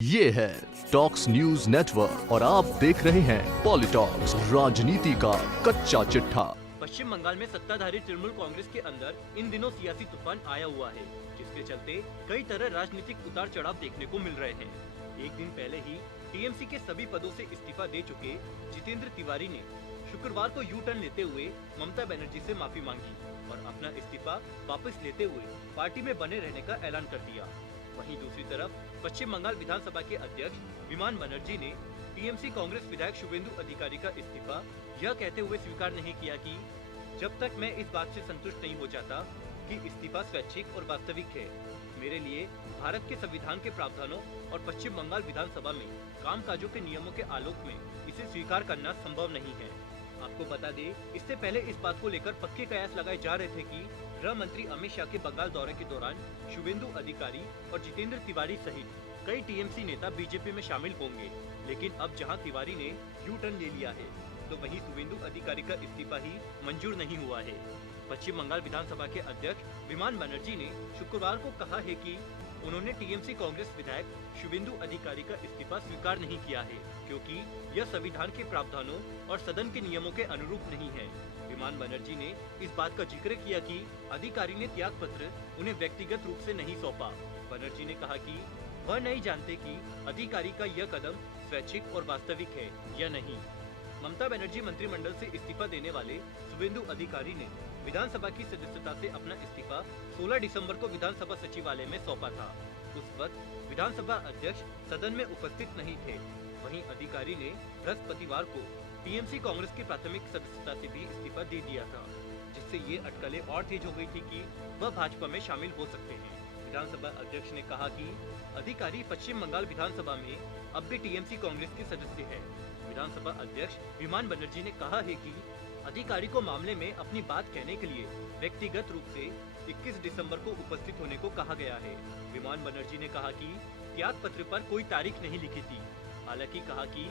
ये है talks news network और आप देख रहे हैं पॉलिटॉक्स, राजनीति का कच्चा चिट्ठा। पश्चिम बंगाल में सत्ताधारी तृणमूल कांग्रेस के अंदर इन दिनों सियासी तूफान आया हुआ है, जिसके चलते कई तरह राजनीतिक उतार चढ़ाव देखने को मिल रहे हैं। एक दिन पहले ही टीएमसी के सभी पदों से इस्तीफा दे चुके जितेंद्र तिवारी ने शुक्रवार को यू टर्न लेते हुए ममता बनर्जी से माफी मांगी और अपना इस्तीफा वापस लेते हुए पार्टी में बने रहने का ऐलान कर दिया। वहीं दूसरी तरफ पश्चिम बंगाल विधानसभा के अध्यक्ष विमान बनर्जी ने टीएमसी कांग्रेस विधायक शुभेंदु अधिकारी का इस्तीफा यह कहते हुए स्वीकार नहीं किया कि जब तक मैं इस बात से संतुष्ट नहीं हो जाता कि इस्तीफा स्वैच्छिक और वास्तविक है, मेरे लिए भारत के संविधान के प्रावधानों और पश्चिम बंगाल विधानसभा में कामकाजों के नियमों के आलोक में इसे स्वीकार करना संभव नहीं है। आपको बता दें, इससे पहले इस बात को लेकर पक्के कयास लगाए जा रहे थे कि गृह मंत्री अमित शाह के बंगाल दौरे के दौरान शुभेंदु अधिकारी और जितेंद्र तिवारी सहित कई टीएमसी नेता बीजेपी में शामिल होंगे, लेकिन अब जहां तिवारी ने यू टर्न ले लिया है, तो वहीं शुभेंदु अधिकारी का इस्तीफा ही मंजूर नहीं हुआ है। पश्चिम बंगाल विधानसभा के अध्यक्ष विमान बनर्जी ने शुक्रवार को कहा है कि उन्होंने टीएमसी कांग्रेस विधायक शुभेंदु अधिकारी का इस्तीफा स्वीकार नहीं किया है, क्योंकि यह संविधान के प्रावधानों और सदन के नियमों के अनुरूप नहीं है। विमान बनर्जी ने इस बात का जिक्र किया कि अधिकारी ने त्याग पत्र उन्हें व्यक्तिगत रूप से नहीं सौंपा। बनर्जी ने कहा कि वह नहीं जानते कि अधिकारी का यह कदम स्वैच्छिक और वास्तविक है या नहीं। ममता बनर्जी मंत्रिमंडल से इस्तीफा देने वाले शुभेंदु अधिकारी ने विधानसभा की सदस्यता से अपना इस्तीफा 16 दिसंबर को विधानसभा सचिवालय में सौंपा था। उस वक्त विधानसभा अध्यक्ष सदन में उपस्थित नहीं थे। वहीं अधिकारी ने बृहस्पतिवार को टीएमसी कांग्रेस की प्राथमिक सदस्यता से भी इस्तीफा दे दिया था, जिससे ये अटकलें और तेज हो गई थी कि वह भाजपा में शामिल हो सकते हैं। विधानसभा अध्यक्ष ने कहा कि अधिकारी पश्चिम बंगाल विधानसभा में अब भी टीएमसी कांग्रेस के सदस्य है। विधानसभा अध्यक्ष विमान बनर्जी ने कहा है कि अधिकारी को मामले में अपनी बात कहने के लिए व्यक्तिगत रूप से 21 दिसंबर को उपस्थित होने को कहा गया है। विमान बनर्जी ने कहा कि त्याग पत्र पर कोई तारीख नहीं लिखी थी, हालांकि कहा कि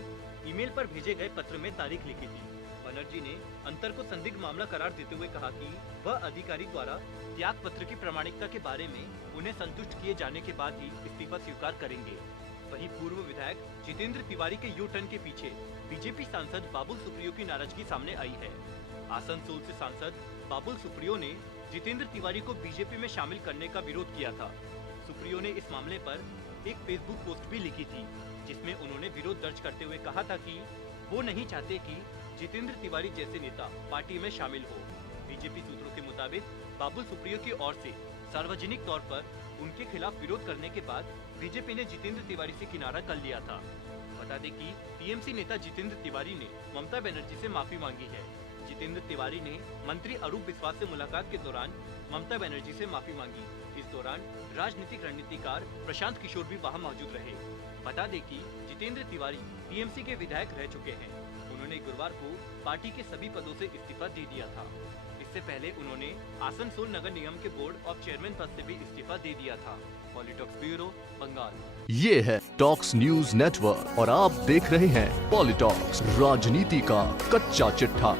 ईमेल पर भेजे गए पत्र में तारीख लिखी थी। बनर्जी ने अंतर को संदिग्ध मामला करार देते हुए कहा कि वह अधिकारी द्वारा त्याग पत्र की प्रामाणिकता के बारे में उन्हें संतुष्ट किए जाने के बाद ही इस्तीफा स्वीकार करेंगे। वहीं पूर्व विधायक जितेंद्र तिवारी के यू टर्न के पीछे बीजेपी सांसद बाबुल सुप्रियो की नाराजगी सामने आई है। आसनसोल से सांसद बाबुल सुप्रियो ने जितेंद्र तिवारी को बीजेपी में शामिल करने का विरोध किया था। सुप्रियो ने इस मामले पर एक फेसबुक पोस्ट भी लिखी थी, जिसमें उन्होंने विरोध दर्ज करते हुए कहा था कि वो नहीं चाहते कि जितेंद्र तिवारी जैसे नेता पार्टी में शामिल हो। बीजेपी सूत्रों के मुताबिक बाबुल सुप्रियो की ओर से सार्वजनिक तौर पर उनके खिलाफ विरोध करने के बाद बीजेपी ने जितेंद्र तिवारी से किनारा कर लिया था। बता दें कि टीएमसी नेता जितेंद्र तिवारी ने ममता बनर्जी से माफी मांगी है। जितेंद्र तिवारी ने मंत्री अरूप विश्वास से मुलाकात के दौरान ममता बनर्जी से माफी मांगी। इस दौरान राजनीतिक रणनीतिकार प्रशांत किशोर भी वहां मौजूद रहे। बता दें कि जितेंद्र तिवारी टीएमसी के विधायक रह चुके हैं। उन्होंने गुरुवार को पार्टी के सभी पदों से इस्तीफा दे दिया था। इससे पहले उन्होंने आसनसोल नगर निगम के बोर्ड ऑफ चेयरमैन पद से भी इस्तीफा दे दिया था। पॉलिटॉक्स ब्यूरो, बंगाल। ये है टॉक्स न्यूज नेटवर्क और आप देख रहे हैं पॉलिटॉक्स, राजनीति का कच्चा चिट्ठा।